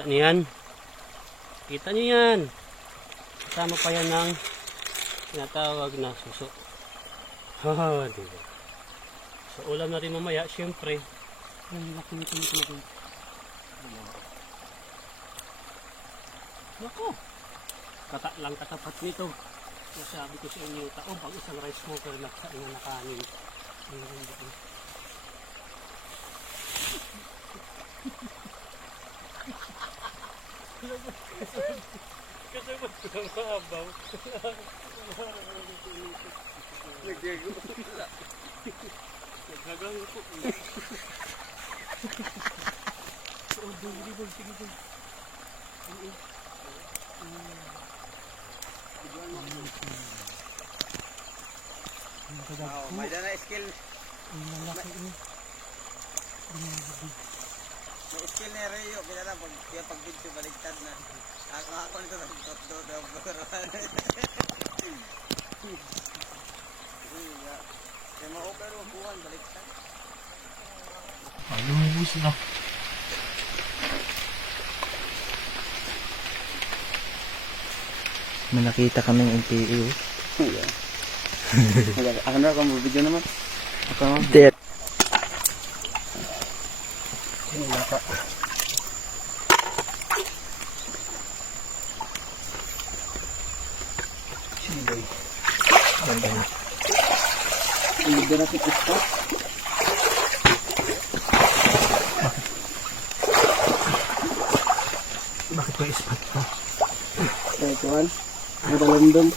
Kita niyo yan? Kita niyo yan? Kasama pa yan ng tinatawag na suso. Haha, diba? So ulam natin mamaya, syempre. Ang laki nito nito. Nako! Kata lang katapat nito. Sabi ko sa inyo, taob ang isang rice cooker na sa inyo na kanin. Kasabot ko ang mahabaw. Nagagawa ko pala. Nagagawa ko. Oh, sige. May dana skill. May skill na Rio, pinala pag video baligtad na. Ako nito nagtot-tot. Kaya ma-over ang buwan baligtad. Lubos na. May nakita kaming NPA. Ako na kung video naman. Dead. Hindi na kita stop. Bakit may spot pa? Kaya kuhan. Ada London.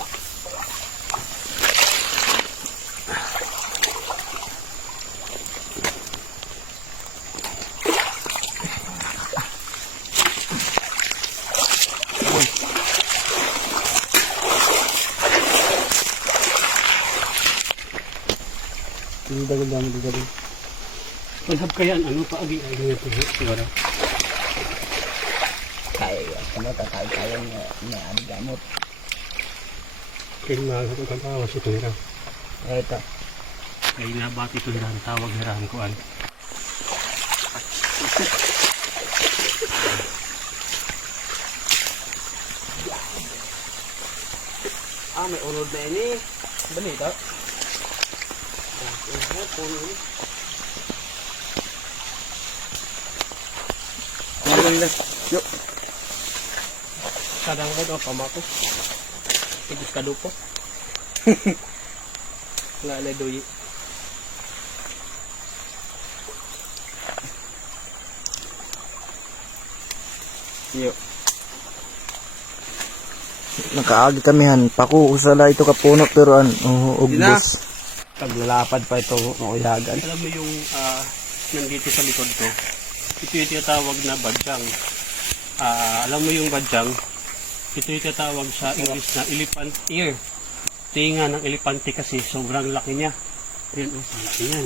Ang dami dito rin. Malhab kaya ano pa agi nga ito siguro. Kaya tatay kaya na gamot. Kaya mga kung tawa si Tira. Ito. Kaya nabati ito na tawag hirahan ko an. May unod na ini. Balita. Yuk. Kadang ko daw pamako. Tigis kadupo. Wala na doyi. Yuk. Nakaagi kamihan. Paku usala ito kapuno pero ubos. Paglalapad pa ito makuyagan. Alam mo yung nandito sa likod ko. Ito yung tinatawag na badyang. Alam mo yung badyang? Ito yung tinatawag sa English na elephant ear. Tinga ng elepante kasi sobrang laki niya. Yan oh, laki yan.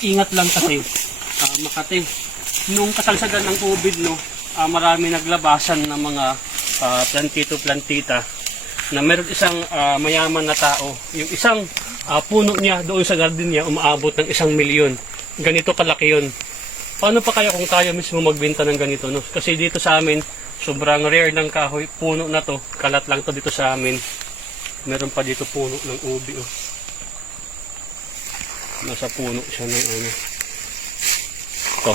Ingat lang kasi, Makati. Nung kasalsagan ng COVID, no, marami naglabasan ng mga plantito-plantita na meron isang mayaman na tao. Yung isang puno niya doon sa garden niya umaabot ng 1 milyon. Ganito kalaki yun. Paano pa kaya kung tayo mismo magbenta ng ganito? No? Kasi dito sa amin, sobrang rare ng kahoy. Puno na to. Kalat lang to dito sa amin. Meron pa dito puno ng ubi. Oh. Nasa puno siya ng ano. Ito.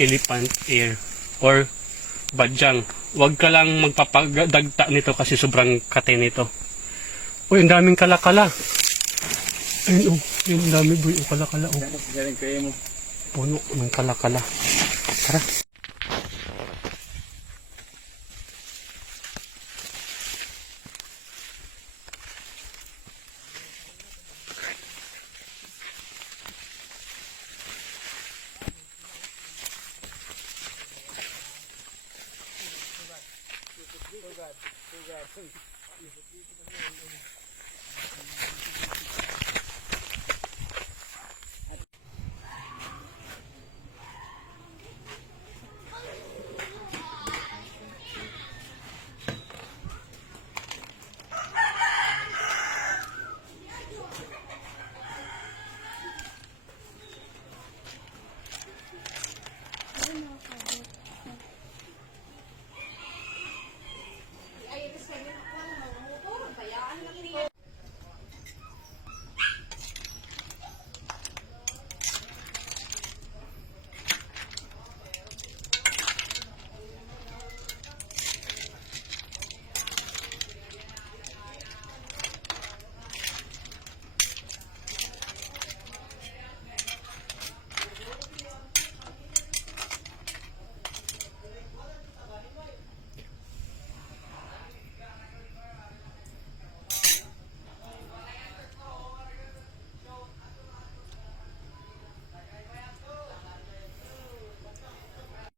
Elephant ear. Or badyang. Huwag ka lang magpapadagta nito kasi sobrang kate nito. Uy, ang daming kalakala. Ayun, oh. Yung dami boy. Oh, kalakala. Oh. Puno ng kalakala. Tara.